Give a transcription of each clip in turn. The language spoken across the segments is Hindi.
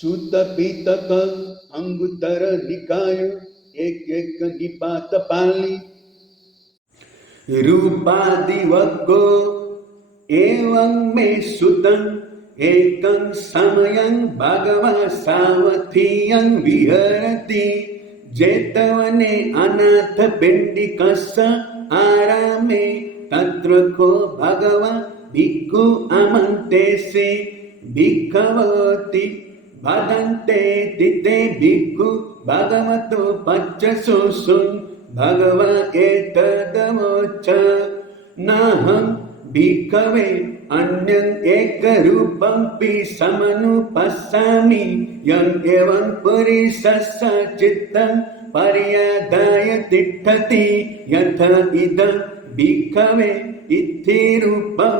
सूत पीतक अंगुतर निकाय एक एक निपात पाली रूपादिवग्गो एवं मे सुतं एकं समयं भगवा सावधियं विहरति जेतवने अनाथ पिण्डिकस्य आरामे तत्र को भगवा भिक्खु अमन्तेसे भिक्खवति वदन्ते तिते भिक्खु भगवतो पच्चसुसुन् भगव एतदवोच नाहं भिक्खवे अन्यं एकरूपमपि समनुपश्यामि यं एवं पुरुषस्य चित्तं पर्यदाय तिष्ठति यथा इदं भिक्खवे इति रूपं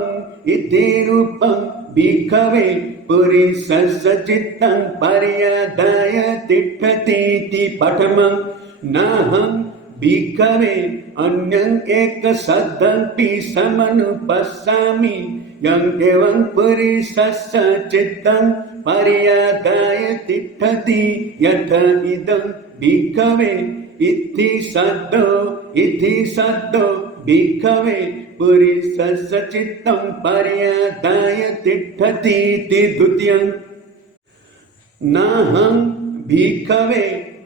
भिक्खवे पुरुषस्य चित्तं पर्यदाय तिष्ठति इति पठमं नाहं भिक्खवे अन्यं एकशब्दमपि समनुपश्यामि यं एवं पुरुषस्य चित्तं पर्यदाय तिष्ठति यथा इदं भिक्खवे इति शब्दो भिक्खवे पुरुषस्य चित्तं पर्यदाय तिष्ठति इति द्वितीयं नाहं भिक्खवे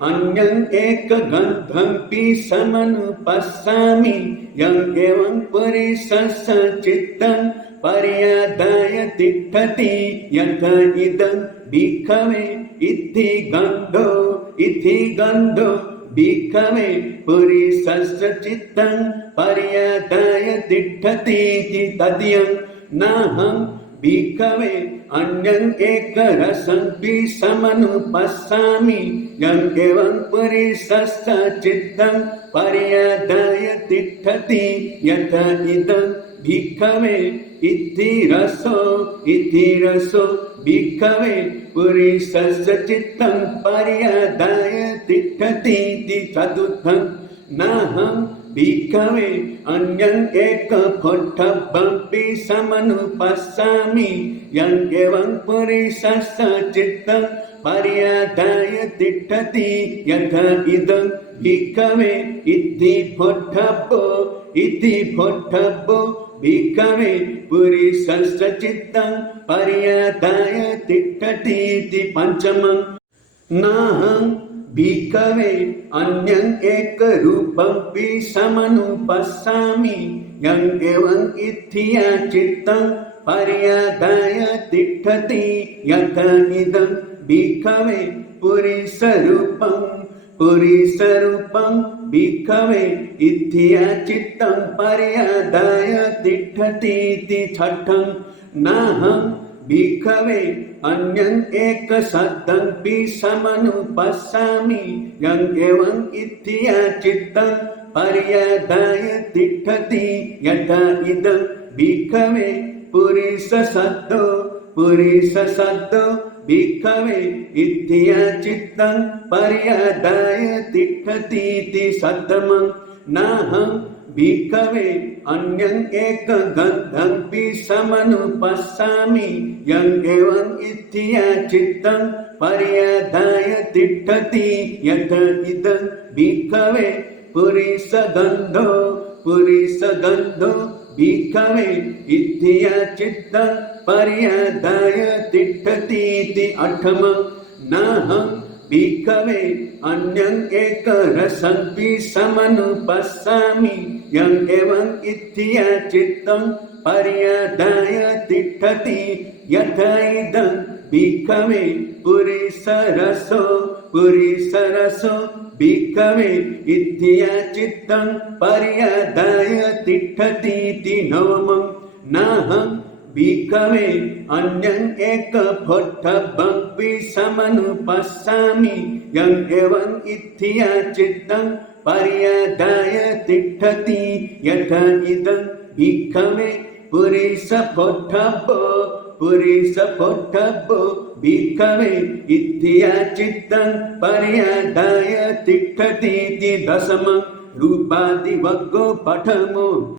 अन्यं एकगन्धमपि समनुपश्यामि यं एवं पुरुषस्य चित्तं पर्यदाय तिष्ठति यथा इदं भिक्खवे इति गन्धो भिक्खवे पुरुषस्य चित्तं पर्यदाय तिष्ठति इति तदीयं नाहं भिक्खवे अन्यं एकरसमपि समनुपश्यामि यं एवं पुरुषस्य चित्तं पर्यदाय तिष्ठति यथा इदं भिक्खवे इति रसो भिक्खवे पुरुषस्य चित्तं पर्यदाय तिष्ठति इति चतुर्थं नाहं भिक्खवे अन्यं एकपोष्ठमपि समनुपश्यामि यं एवं पुरुषस्य चित्तं पर्यदाय तिष्ठति यथा इदं भिक्खवे इति पोष्ठब्बो भिक्खवे पुरुषस्य चित्तं पर्यदाय तिष्ठति इति पञ्चमं नाहं भिक्खवे अन्यं एकरूपमपि समनुपश्यामि यं एवं इत्थया चित्तं पर्यदाय तिष्ठति यथा इदं भिक्खवे पुरुषरूपं भिक्खवे इत्थया चित्तं पर्यदाय तिष्ठति इति छठं नाहं भिक्खवे अन्यं एकशब्दमपि समनुपश्यामि यं एवं इत्थया चित्तं पर्यदाय तिष्ठति यथा इदं भिक्खवे पुरुषशब्दो भिक्खवे इत्थया चित्तं पर्यदाय तिष्ठति इति सप्तमं नाहं भिक्खवे अन्यं एकगन्धमपि समनुपश्यामि यं एवं इत्थया चित्तं पर्यदाय तिष्ठति यथा इदं भिक्खवे पुरुषगन्धो भिक्खवे इत्थया चित्तं पर्यदाय तिष्ठति इति अठमं नाहं भिक्खवे अन्यं एकरसमपि समनुपश्यामि यं एवं इत्थया चित्तं पर्यदाय तिष्ठति यथा इदं भिक्खवे पुरुषरसो भिक्खवे इत्थया चित्तं पर्यदाय तिष्ठति इति नवमं नाहं भिक्खवे अन्यं एकपोष्ठमपि समनुपश्यामि यं एवं इत्थया चित्तं पर्यदाय तिष्ठति यथा इदं भिक्खवे पुरुषपोष्ठब्बो भिक्खवे इत्थया चित्तं पर्यदाय तिष्ठति इति दशमं रूपादिवग्गो पठमो